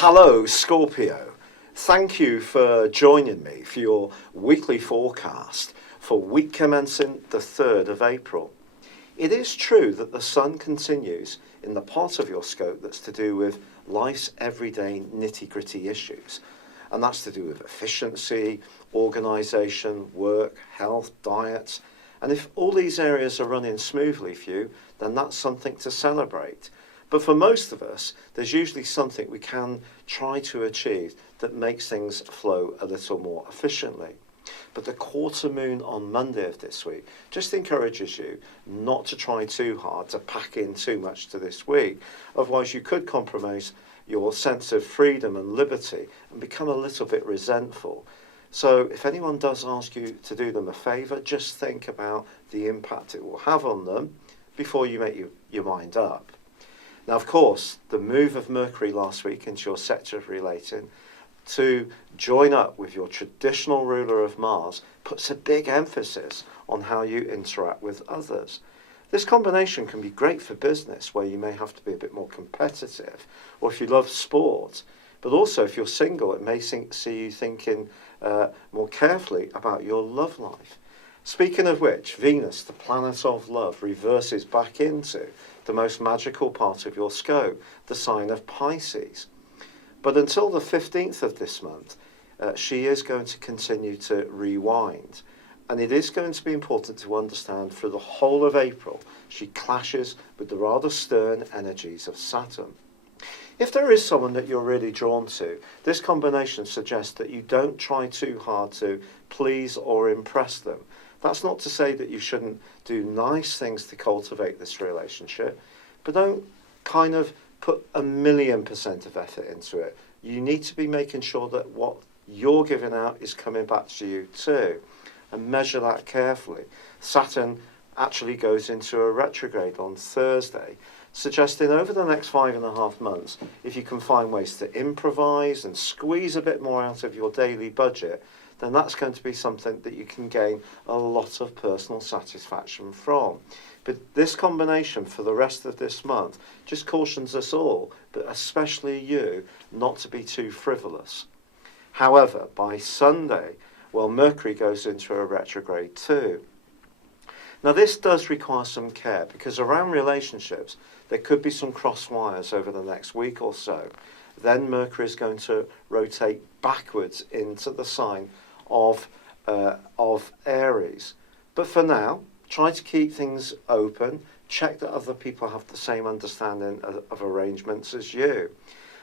Hello, Scorpio. Thank you for joining me for your weekly forecast for week commencing the 3rd of April. It is true that the sun continues in the part of your scope that's to do with life's everyday nitty-gritty issues. And that's to do with efficiency, organisation, work, health, diet. And if all these areas are running smoothly for you, then that's something to celebrate. But for most of us, there's usually something we can try to achieve that makes things flow a little more efficiently. But the quarter moon on Monday of this week just encourages you not to try too hard to pack in too much to this week. Otherwise, you could compromise your sense of freedom and liberty and become a little bit resentful. So if anyone does ask you to do them a favour, just think about the impact it will have on them before you make your mind up. Now, of course, the move of Mercury last week into your sector of relating to join up with your traditional ruler of Mars puts a big emphasis on how you interact with others. This combination can be great for business, where you may have to be a bit more competitive, or if you love sport. But also, if you're single, it may see you thinking more carefully about your love life. Speaking of which, Venus, the planet of love, reverses back into the most magical part of your scope, the sign of Pisces. But until the 15th of this month, she is going to continue to rewind. And it is going to be important to understand through the whole of April, she clashes with the rather stern energies of Saturn. If there is someone that you're really drawn to, this combination suggests that you don't try too hard to please or impress them. That's not to say that you shouldn't do nice things to cultivate this relationship, but don't kind of put 1,000,000% of effort into it. You need to be making sure that what you're giving out is coming back to you too, and measure that carefully. Saturn actually goes into a retrograde on Thursday, suggesting over the next 5.5 months, if you can find ways to improvise and squeeze a bit more out of your daily budget, then that's going to be something that you can gain a lot of personal satisfaction from. But this combination for the rest of this month just cautions us all, but especially you, not to be too frivolous. However, by Sunday, well, Mercury goes into a retrograde too. Now, this does require some care, because around relationships, there could be some cross wires over the next week or so. Then Mercury is going to rotate backwards into the sign of Aries. But for now, try to keep things open. Check that other people have the same understanding of arrangements as you.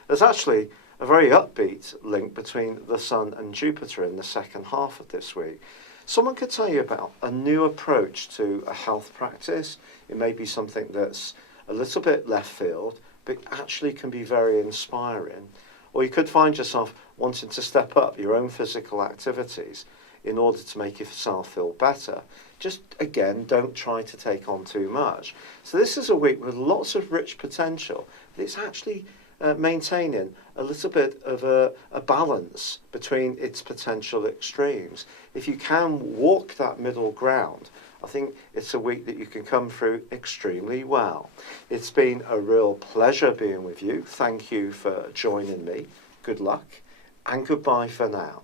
There's actually a very upbeat link between the Sun and Jupiter in the second half of this week. Someone could tell you about a new approach to a health practice. It may be something that's a little bit left field, but actually can be very inspiring. Or you could find yourself wanting to step up your own physical activities in order to make yourself feel better. Just, again, don't try to take on too much. So this is a week with lots of rich potential, but it's actually maintaining a little bit of a balance between its potential extremes. If you can walk that middle ground, I think it's a week that you can come through extremely well. It's been a real pleasure being with you. Thank you for joining me. Good luck and goodbye for now.